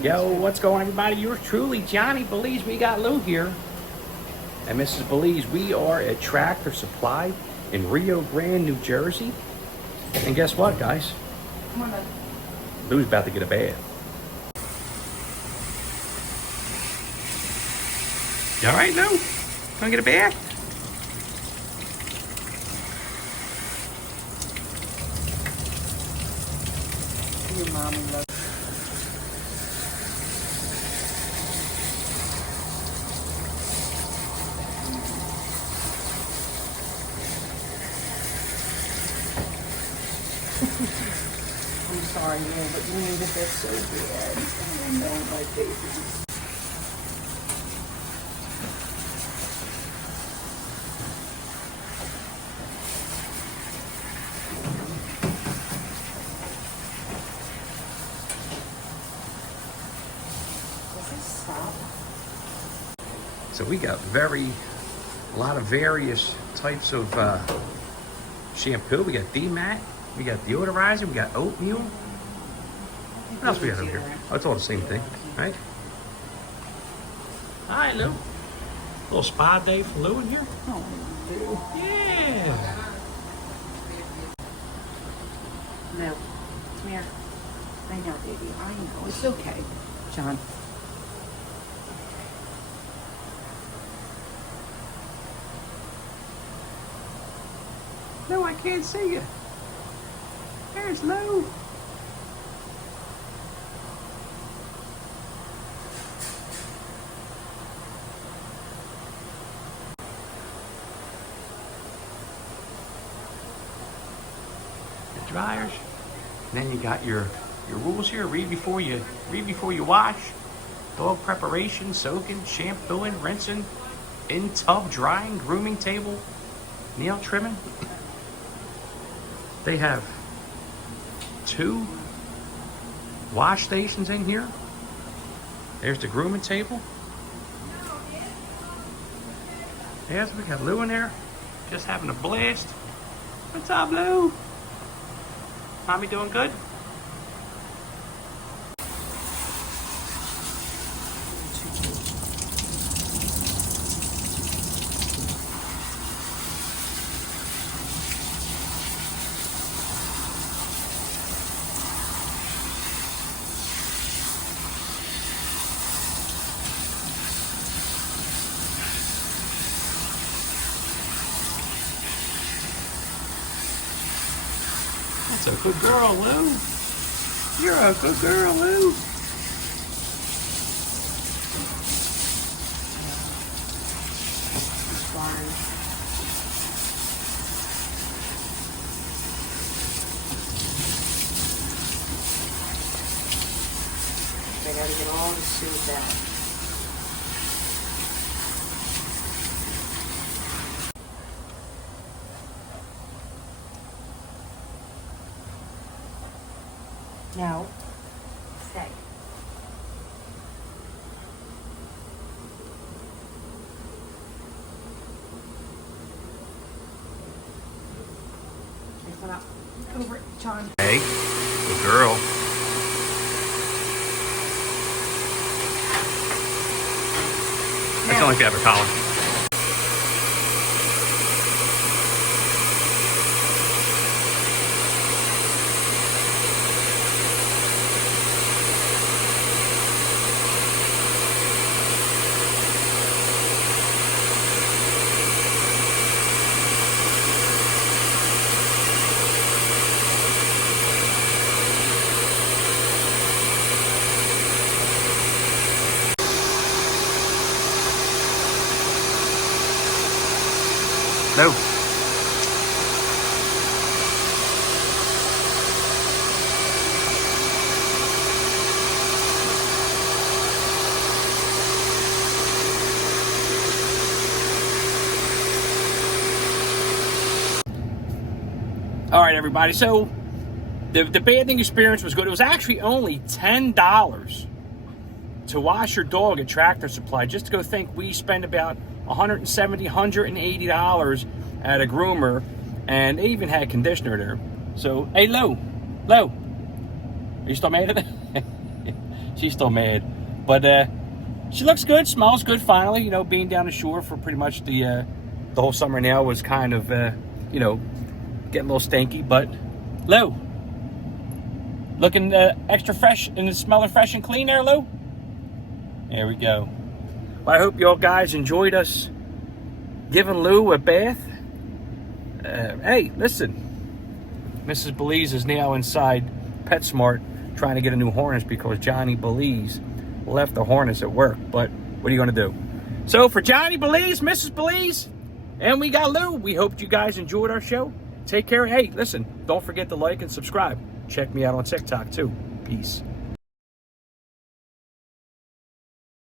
Yo, what's going on, everybody? Yours truly, Johnny Belize. We got Lou here. And Mrs. Belize, we are at Tractor Supply in Rio Grande, New Jersey. And guess what, guys? Come on, bud. Lou's about to get a bath. You all right, Lou? Gonna get a bath? Your mommy loves. I'm sorry, man, but you needed this so bad. I know, my baby. Does it stop? So we got a lot of various types of shampoo. We got D-Mat, we got deodorizer, we got oatmeal. What else we got over here? Oh, it's all the same thing, right? Hi, Lou. Little spa day for Lou in here. Oh, dude. Yeah. No. Come here. I know, baby. I know. It's okay. John. No, I can't see you. There's Lou. The dryers. And then you got your rules here. Read before you wash. Dog preparation, soaking, shampooing, rinsing, in tub drying, grooming table, nail trimming. They have 2 wash stations in here. There's the grooming table. Yes, we got Lou in there, just having a blast. What's up, Lou? Mommy doing good? That's a good girl, Lou. You're a good girl, Lou. Sorry. They gotta get all the soup out. No. Stay. Come up. Over it, John. Hey, good girl. I feel like they have a collar. No. All right, everybody. So the bathing experience was good. It was actually only $10 to wash your dog at Tractor Supply. Just to go think, we spend about $170, $180 at a groomer, and they even had conditioner there. So, hey, Lou, are you still mad at it? She's still mad. But she looks good, smells good finally. You know, being down the shore for pretty much the whole summer now was kind of, you know, getting a little stinky. But Lou, looking extra fresh and smelling fresh and clean there, Lou? There we go. Well, I hope you all guys enjoyed us giving Lou a bath. Hey, listen. Mrs. Belize is now inside PetSmart trying to get a new harness because Johnny Belize left the harness at work. But what are you going to do? So for Johnny Belize, Mrs. Belize, and we got Lou, we hope you guys enjoyed our show. Take care. Hey, listen, don't forget to like and subscribe. Check me out on TikTok too. Peace.